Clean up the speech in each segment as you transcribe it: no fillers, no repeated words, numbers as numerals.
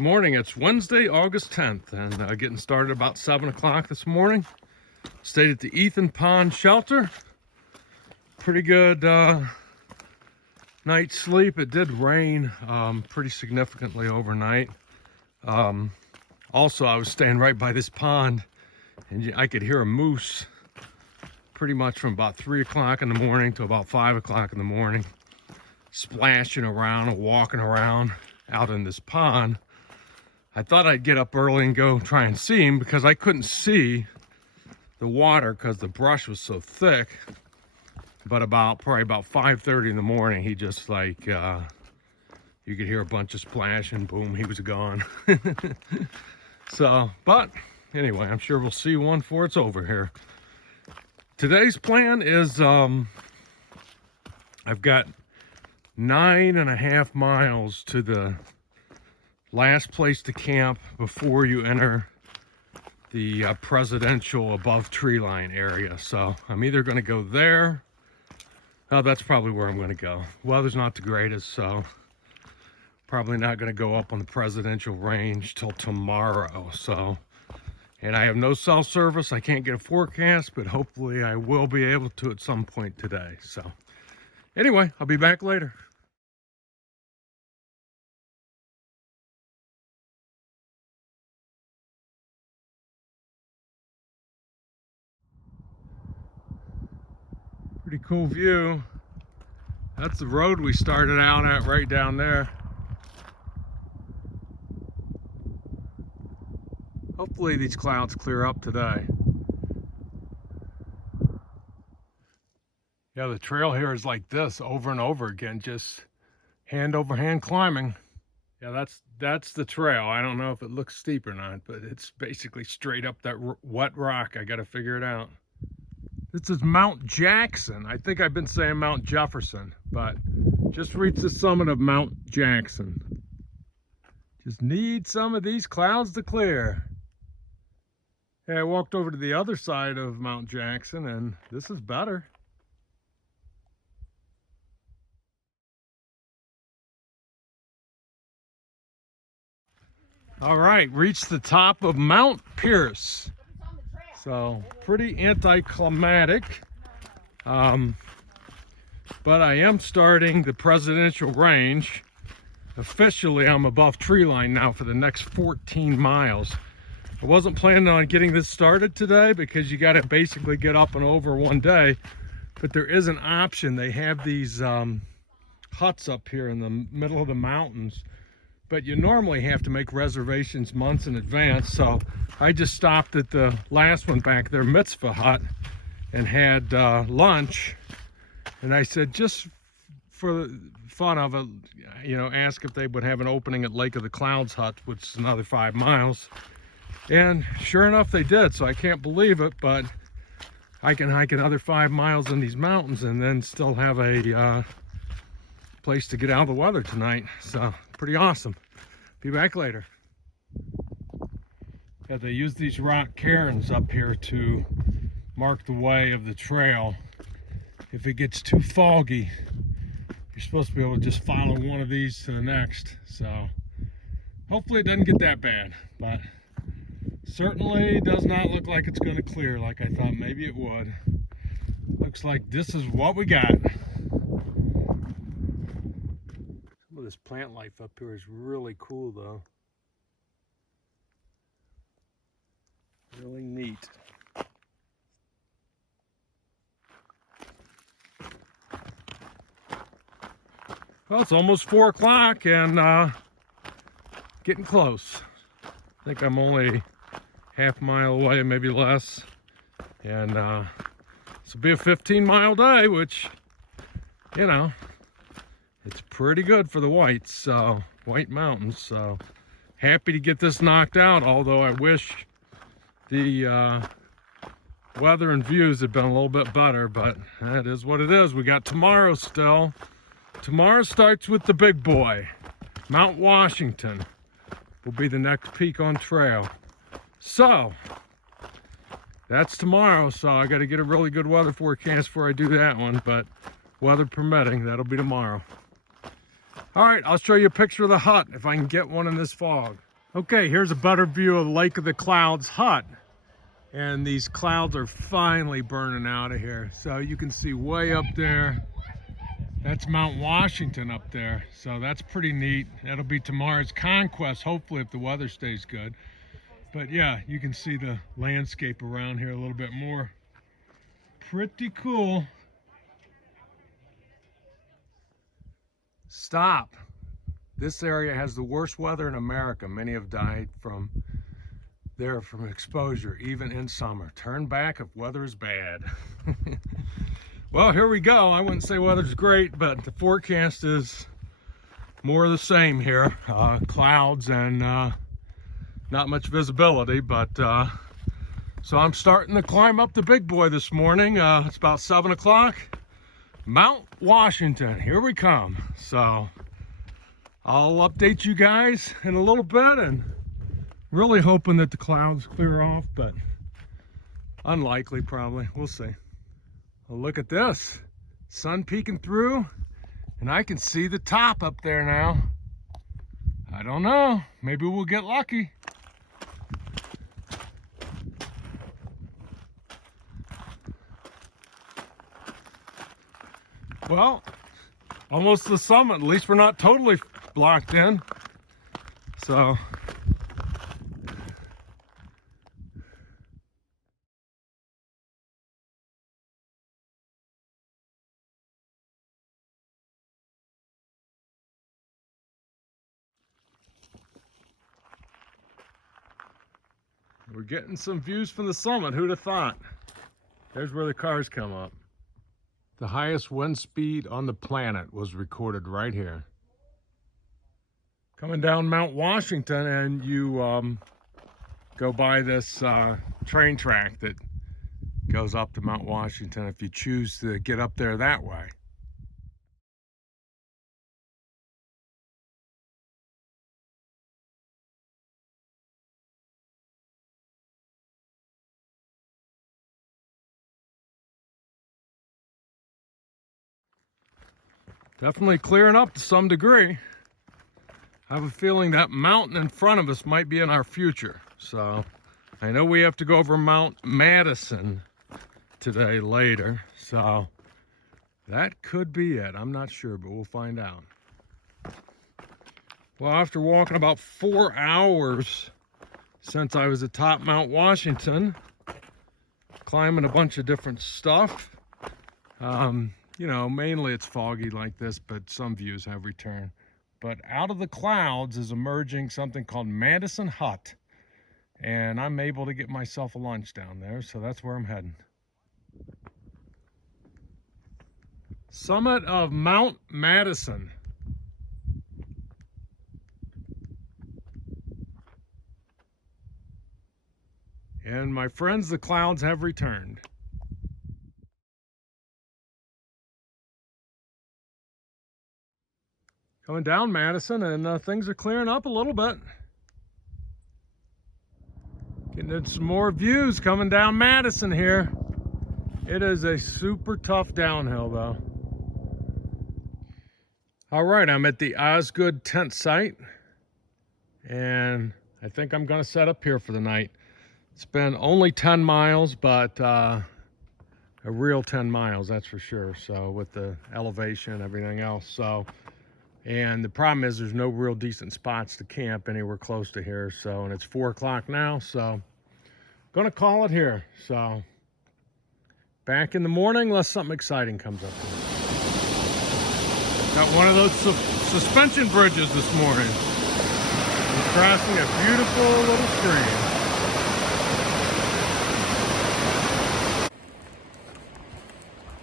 Good morning. It's Wednesday, August 10th, and getting started about 7 o'clock this morning. Stayed at the Ethan Pond Shelter. Pretty good night's sleep. It did rain pretty significantly overnight. Also, I was staying right by this pond, and I could hear a moose pretty much from about 3 o'clock in the morning to about 5 o'clock in the morning, splashing around and walking around out in this pond. I thought I'd get up early and go try and see him because I couldn't see the water because the brush was so thick. But probably about 5:30 in the morning, he just like, you could hear a bunch of splashing, boom, he was gone. So, but anyway, I'm sure we'll see one before it's over here. Today's plan is, I've got 9.5 miles to the last place to camp before you enter the presidential above tree line area. So I'm either going to go there. Oh, that's probably where I'm going to go. Weather's not the greatest, so probably not going to go up on the presidential range till tomorrow. So, and I have no cell service. I can't get a forecast, but hopefully I will be able to at some point today. So anyway, I'll be back later. Pretty cool view. That's the road we started out at right down there. Hopefully these clouds clear up today. Yeah, the trail here is like this over and over again, just hand over hand climbing. Yeah, that's the trail. I don't know if it looks steep or not, but it's basically straight up that wet rock. I got to figure it out. This is Mount Jackson. I think I've been saying Mount Jefferson, but just reached the summit of Mount Jackson. Just need some of these clouds to clear. Hey, I walked over to the other side of Mount Jackson, and this is better. All right, reached the top of Mount Pierce. So pretty anticlimactic, but I am starting the presidential range. Officially, I'm above tree line now for the next 14 miles. I wasn't planning on getting this started today because you got to basically get up and over one day, but there is an option. They have these huts up here in the middle of the mountains, but you normally have to make reservations months in advance. So I just stopped at the last one back there, Mitzvah Hut, and had lunch. And I said, just for the fun of it, you know, ask if they would have an opening at Lake of the Clouds Hut, which is another 5 miles. And sure enough, they did. So I can't believe it, but I can hike another 5 miles in these mountains and then still have a place to get out of the weather tonight. So pretty awesome. Be back later. Yeah, they use these rock cairns up here to mark the way of the trail. If it gets too foggy, you're supposed to be able to just follow one of these to the next. So hopefully it doesn't get that bad, but certainly does not look like it's going to clear like I thought maybe it would. Looks like this is what we got. Some of this plant life up here is really cool though. Really neat. Well, it's almost 4 o'clock and getting close. I think I'm only half mile away, maybe less. And this will be a 15-mile day, which, you know, it's pretty good for the whites, White Mountains. So happy to get this knocked out, although I wish the weather and views had been a little bit better, but that is what it is. We got tomorrow still. Tomorrow starts with the big boy. Mount Washington will be the next peak on trail. So that's tomorrow, so I got to get a really good weather forecast before I do that one, but weather permitting, that'll be tomorrow. All right, I'll show you a picture of the hut if I can get one in this fog. Okay, here's a better view of Lake of the Clouds Hut. And these clouds are finally burning out of here. So you can see way up there, that's Mount Washington up there. So that's pretty neat. That'll be tomorrow's conquest, hopefully, if the weather stays good. But yeah, you can see the landscape around here a little bit more. Pretty cool. Stop. This area has the worst weather in America. Many have died from exposure, even in summer. Turn back if weather is bad. Well, here we go. I wouldn't say weather's great, but the forecast is more of the same here. Clouds and not much visibility, but so I'm starting to climb up the big boy this morning. It's about 7 o'clock. Mount Washington, here we come. So I'll update you guys in a little bit, and really hoping that the clouds clear off, but unlikely probably. We'll see. Well, look at this. Sun peeking through, and I can see the top up there now. I don't know. Maybe we'll get lucky. Well, almost the summit. At least we're not totally blocked in. So we're getting some views from the summit. Who'd have thought? There's where the cars come up. The highest wind speed on the planet was recorded right here. Coming down Mount Washington, and you go by this train track that goes up to Mount Washington if you choose to get up there that way. Definitely clearing up to some degree. I have a feeling that mountain in front of us might be in our future. So I know we have to go over Mount Madison today later. So that could be it. I'm not sure, but we'll find out. Well, after walking about 4 hours since I was atop Mount Washington, climbing a bunch of different stuff, you know, mainly it's foggy like this, but some views have returned. But out of the clouds is emerging something called Madison Hut. And I'm able to get myself a lunch down there, so that's where I'm heading. Summit of Mount Madison. And my friends, the clouds have returned. Coming down Madison, and things are clearing up a little bit. Getting some more views coming down Madison here. It is a super tough downhill though. All right, I'm at the Osgood tent site, and I think I'm gonna set up here for the night. It's been only 10 miles, but a real 10 miles, that's for sure. So with the elevation and everything else. So, and the problem is there's no real decent spots to camp anywhere close to here. So, and it's 4 o'clock now, so gonna call it here. So back in the morning unless something exciting comes up. Got one of those suspension bridges this morning. We're crossing a beautiful little stream.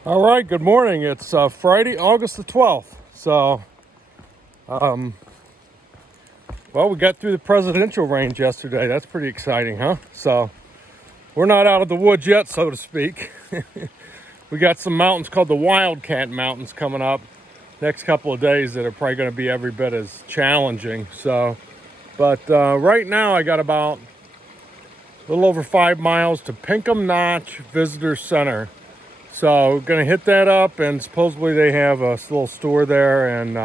All right, good morning. It's Friday, August the 12th. So, well, we got through the presidential range yesterday. That's pretty exciting, huh? So, we're not out of the woods yet, so to speak. We got some mountains called the Wildcat Mountains coming up next couple of days that are probably going to be every bit as challenging. So, but right now I got about a little over 5 miles to Pinkham Notch Visitor Center. So, gonna hit that up, and supposedly they have a little store there, and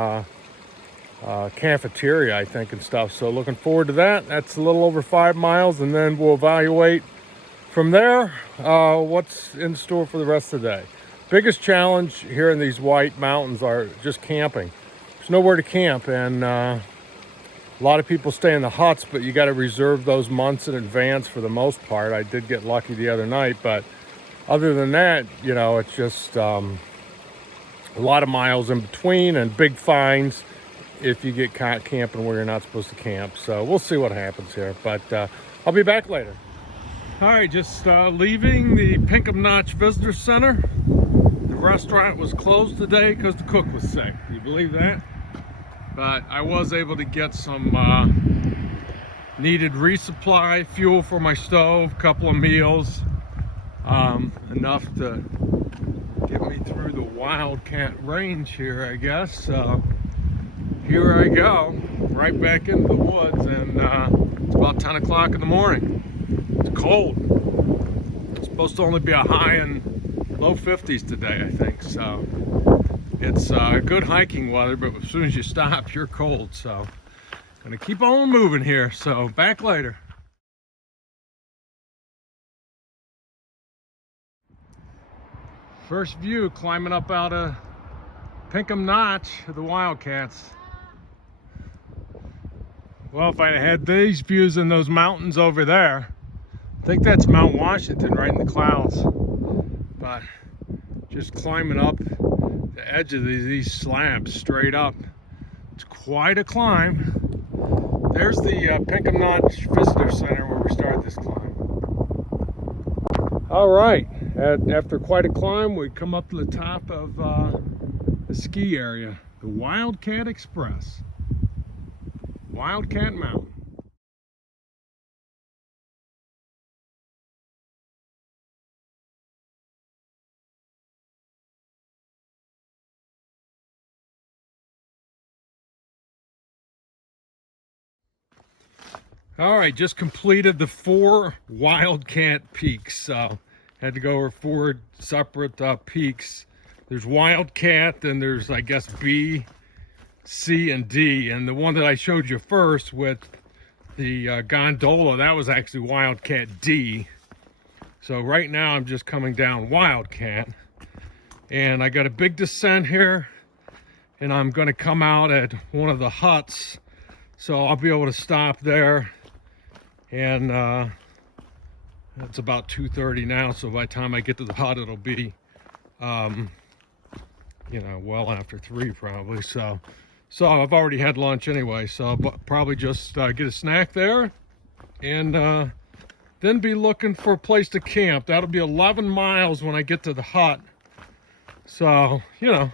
cafeteria, I think, and stuff. So looking forward to that. That's a little over 5 miles, and then we'll evaluate from there what's in store for the rest of the day. Biggest challenge here in these White Mountains are just camping. There's nowhere to camp, and a lot of people stay in the huts, but you got to reserve those months in advance for the most part. I did get lucky the other night, but other than that, you know, it's just a lot of miles in between and big fines if you get caught camping where you're not supposed to camp. So we'll see what happens here, but I'll be back later. All right, just leaving the Pinkham Notch Visitor Center. The restaurant was closed today because the cook was sick. Do you believe that? But I was able to get some needed resupply, fuel for my stove, couple of meals, enough to get me through the Wildcat Range here, I guess. So here I go, right back into the woods, and it's about 10 o'clock in the morning. It's cold. It's supposed to only be a high in low 50s today, I think. So it's good hiking weather, but as soon as you stop, you're cold. So gonna keep on moving here. So back later. First view climbing up out of Pinkham Notch of the Wildcats. Well, if I had these views in those mountains over there, I think that's Mount Washington right in the clouds. But just climbing up the edge of these slabs straight up, it's quite a climb. There's the Pinkham Notch Visitor Center where we started this climb. All right, after quite a climb, we come up to the top of the ski area, the Wildcat Express, Wildcat Mountain. All right, just completed the 4 Wildcat peaks. So had to go over 4 separate peaks. There's Wildcat, then there's, I guess, B, C, and D. And the one that I showed you first with the gondola, that was actually Wildcat D. So right now I'm just coming down Wildcat. And I got a big descent here, and I'm going to come out at one of the huts. So I'll be able to stop there. And it's about 2:30 now, so by the time I get to the hut, it'll be, you know, well after 3 probably. So I've already had lunch anyway, so I'll probably just get a snack there, and then be looking for a place to camp. That'll be 11 miles when I get to the hut. So, you know,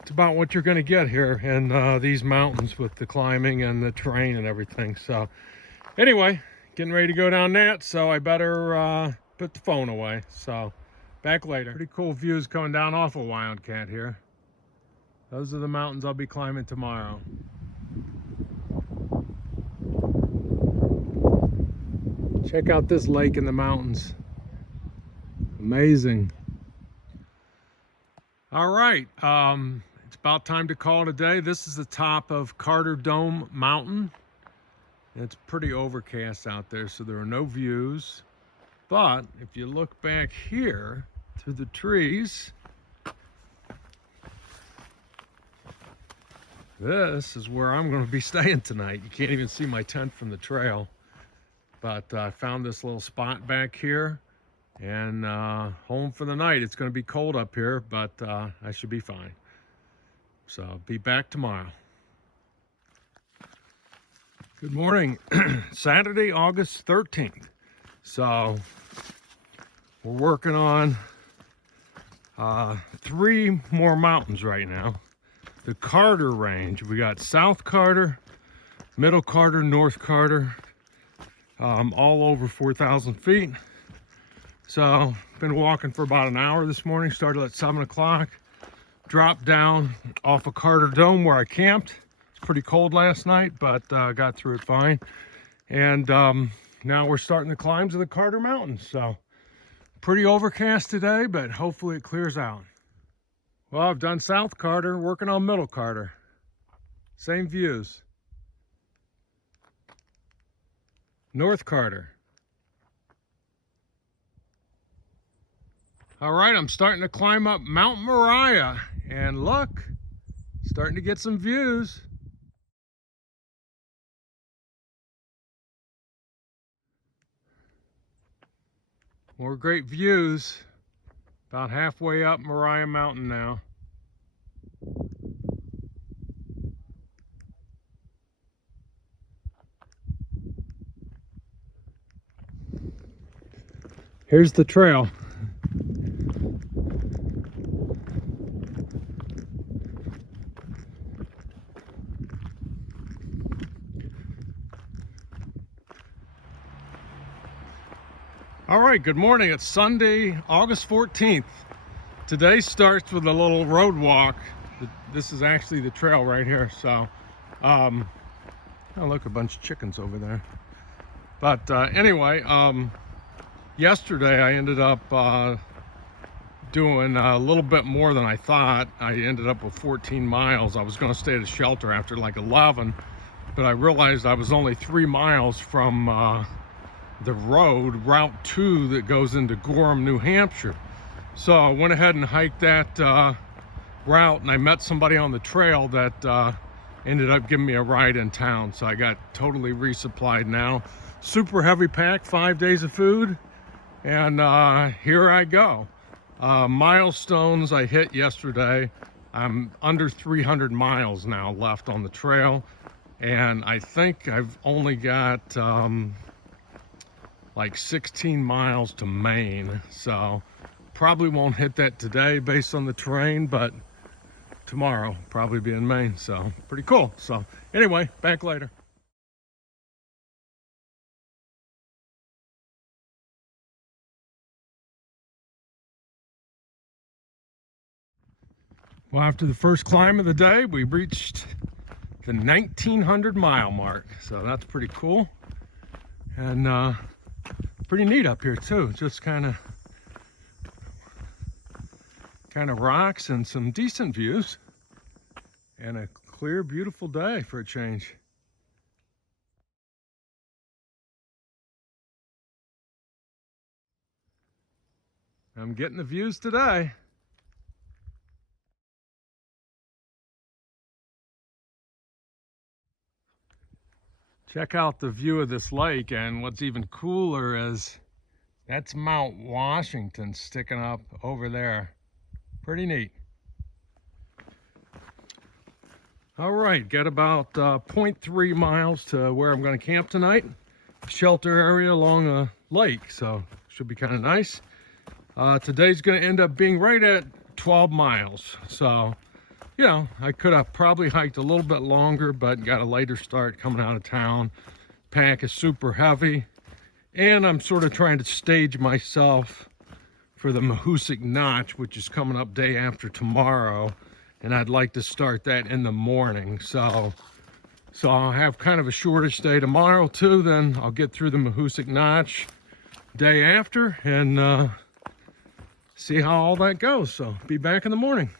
it's about what you're going to get here in these mountains with the climbing and the terrain and everything. So anyway, getting ready to go down that, so I better put the phone away. So back later. Pretty cool views coming down off of Wildcat here. Those are the mountains I'll be climbing tomorrow. Check out this lake in the mountains. Amazing. All right, it's about time to call it a day. This is the top of Carter Dome Mountain. It's pretty overcast out there, so there are no views. But if you look back here through the trees, this is where I'm going to be staying tonight. You can't even see my tent from the trail. But I found this little spot back here, and home for the night. It's going to be cold up here, but I should be fine. So I'll be back tomorrow. Good morning. Saturday, August 13th. So we're working on 3 more mountains right now. The Carter Range. We got South Carter, Middle Carter, North Carter, all over 4,000 feet. So been walking for about an hour this morning. Started at 7 o'clock. Dropped down off of Carter Dome where I camped. Pretty cold last night, but got through it fine. And now we're starting the climbs of the Carter Mountains. So pretty overcast today, but hopefully it clears out. Well, I've done South Carter, working on Middle Carter. Same views. North Carter. All right, I'm starting to climb up Mount Moriah, and look, starting to get some views. More great views. About halfway up Moriah Mountain now. Here's the trail. All right, good morning. It's Sunday, August 14th. Today starts with a little road walk. This is actually the trail right here. So, oh look, a bunch of chickens over there. But anyway, yesterday I ended up doing a little bit more than I thought. I ended up with 14 miles. I was going to stay at a shelter after like 11, but I realized I was only 3 miles from the road, Route 2, that goes into Gorham, New Hampshire. So I went ahead and hiked that route, and I met somebody on the trail that ended up giving me a ride in town. So I got totally resupplied now. Super heavy pack, 5 days of food, and here I go. Milestones I hit yesterday. I'm under 300 miles now left on the trail, and I think I've only got like 16 miles to Maine, so probably won't hit that today based on the terrain, but tomorrow probably be in Maine. So pretty cool. So anyway, back later. Well, after the first climb of the day, we reached the 1900 mile mark, so that's pretty cool. And pretty neat up here too. Just kind of rocks and some decent views, and a clear, beautiful day for a change. I'm getting the views today. Check out the view of this lake, and what's even cooler is that's Mount Washington sticking up over there. Pretty neat. All right, got about 0.3 miles to where I'm going to camp tonight. Shelter area along a lake, so should be kind of nice. Today's going to end up being right at 12 miles. So, you know, I could have probably hiked a little bit longer, but got a later start coming out of town. Pack is super heavy, and I'm sort of trying to stage myself for the Mahoosic Notch, which is coming up day after tomorrow, and I'd like to start that in the morning. So I'll have kind of a shortish day tomorrow too, then I'll get through the Mahoosic Notch day after and see how all that goes. So be back in the morning.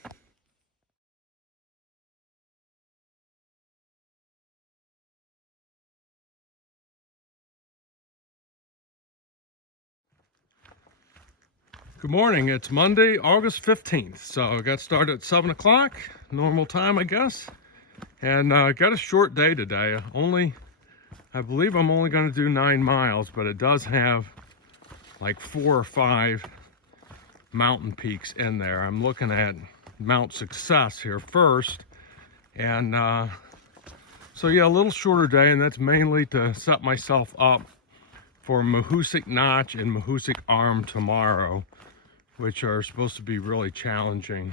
Good morning. It's Monday, August 15th. So I got started at 7 o'clock, normal time, I guess. And got a short day today. I believe I'm only going to do 9 miles, but it does have like 4 or 5 mountain peaks in there. I'm looking at Mount Success here first. And so yeah, a little shorter day, and that's mainly to set myself up for Mahoosic Notch and Mahoosic Arm tomorrow, which are supposed to be really challenging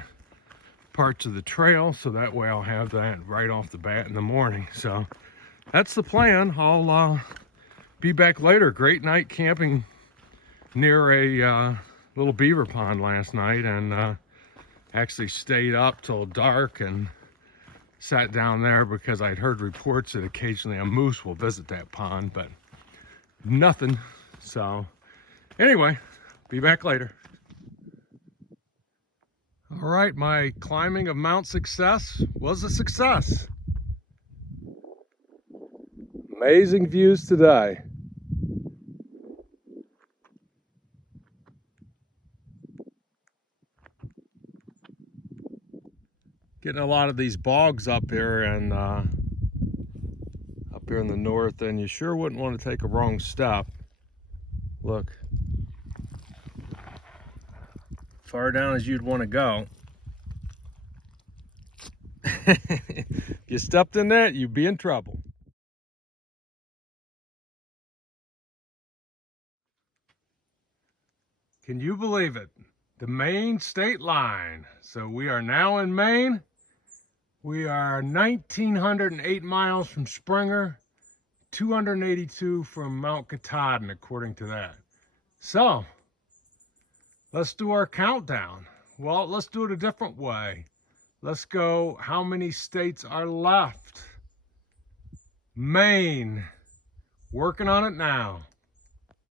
parts of the trail, so that way I'll have that right off the bat in the morning. So that's the plan. I'll be back later. Great night camping near a little beaver pond last night, and actually stayed up till dark and sat down there because I'd heard reports that occasionally a moose will visit that pond, but nothing. So anyway, be back later. All right, my climbing of Mount Success was a success. Amazing views today. Getting a lot of these bogs up here and up here in the north, and you sure wouldn't want to take a wrong step. Look, far down as you'd want to go. If you stepped in that, you'd be in trouble. Can you believe it? The Maine state line. So we are now in Maine. We are 1,908 miles from Springer, 282 from Mount Katahdin, according to that. So, let's do our countdown. Well, let's do it a different way. Let's go, how many states are left? Maine, working on it now.